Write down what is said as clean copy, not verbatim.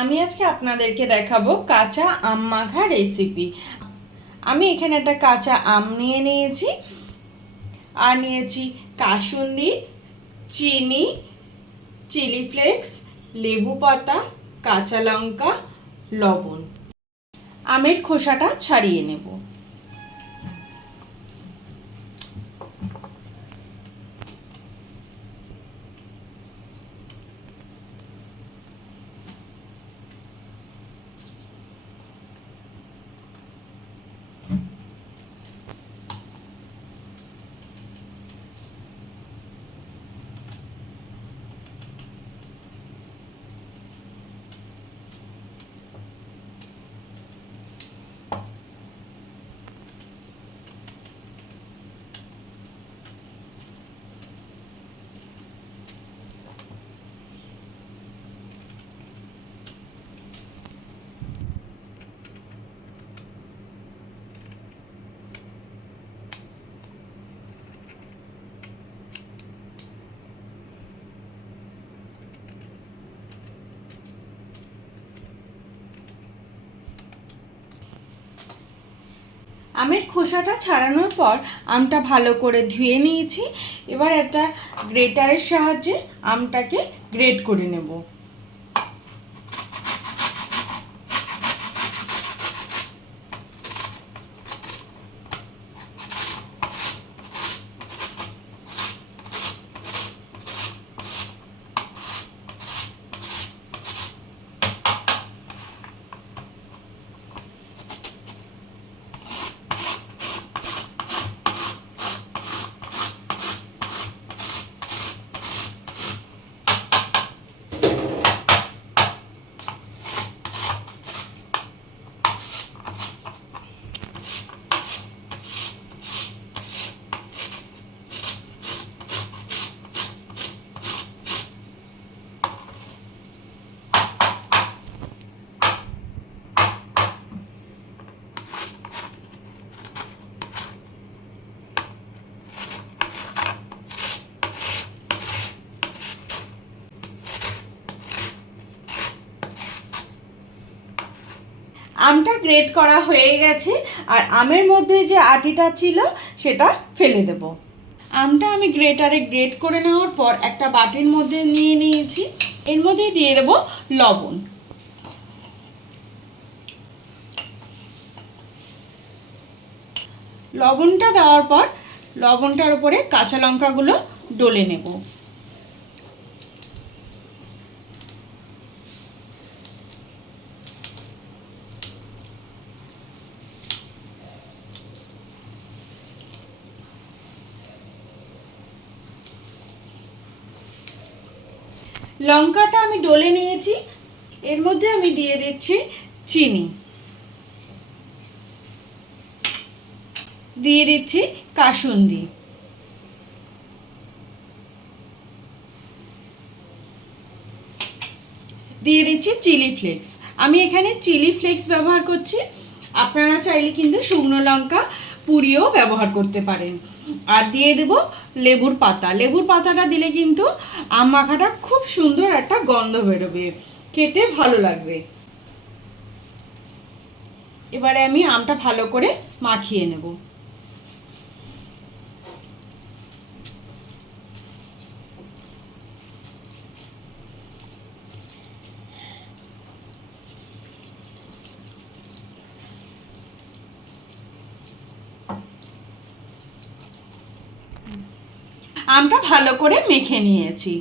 আমি আজকে আপনাদেরকে দেখাবো কাঁচা আম মাখা রেসিপি। আমি এখানে একটা কাঁচা আম নিয়ে নিয়েছি, আর নিয়েছি কাসুন্দি, চিনি, চিলি ফ্লেক্স, লেবু পাতা, কাঁচা লঙ্কা, লবণ। আমের খোসাটা ছাড়িয়ে নেব। আমের খোসাটা ছাড়ানোর পর আমটা ভালো করে ধুয়ে নিয়েছি। এবার একটা গ্রেটারের সাহায্যে আমটাকে গ্রেট করে নেব। আমটা গ্রেট করা হয়ে গেছে, আর আমের মধ্যে যে আটিটা ছিল সেটা ফেলে দেব। আমটা আমি গ্রেটারে গ্রেট করে নেওয়ার পর একটা বাটির মধ্যে নিয়ে নিয়েছি। এর মধ্যে দিয়ে দেব লবণ। লবণটা দেওয়ার পর লবণটার উপরে কাঁচা লঙ্কাগুলো ডলে নেব। লঙ্কাটা আমি ডলে নিয়েছি। এর মধ্যে আমি দিয়ে দিচ্ছি চিনি, দিয়ে দিচ্ছি কাসুন্দি, দিয়ে দিচ্ছি চিলি ফ্লেক্স। আমি এখানে চিলি ফ্লেক্স ব্যবহার করছি, আপনারা চাইলে কিন্তু শুকনো লঙ্কা পুড়িয়েও ব্যবহার করতে পারেন। আর দিয়ে দেব লেবুর পাতা। লেবুর পাতাটা দিলে কিন্তু আম মাখাটা খুব সুন্দর একটা গন্ধ বেরোবে, খেতে ভালো লাগবে। এবারে আমি আমটা ভালো করে মাখিয়ে নেব। আমটা ভালো করে মেখে নিয়েছি।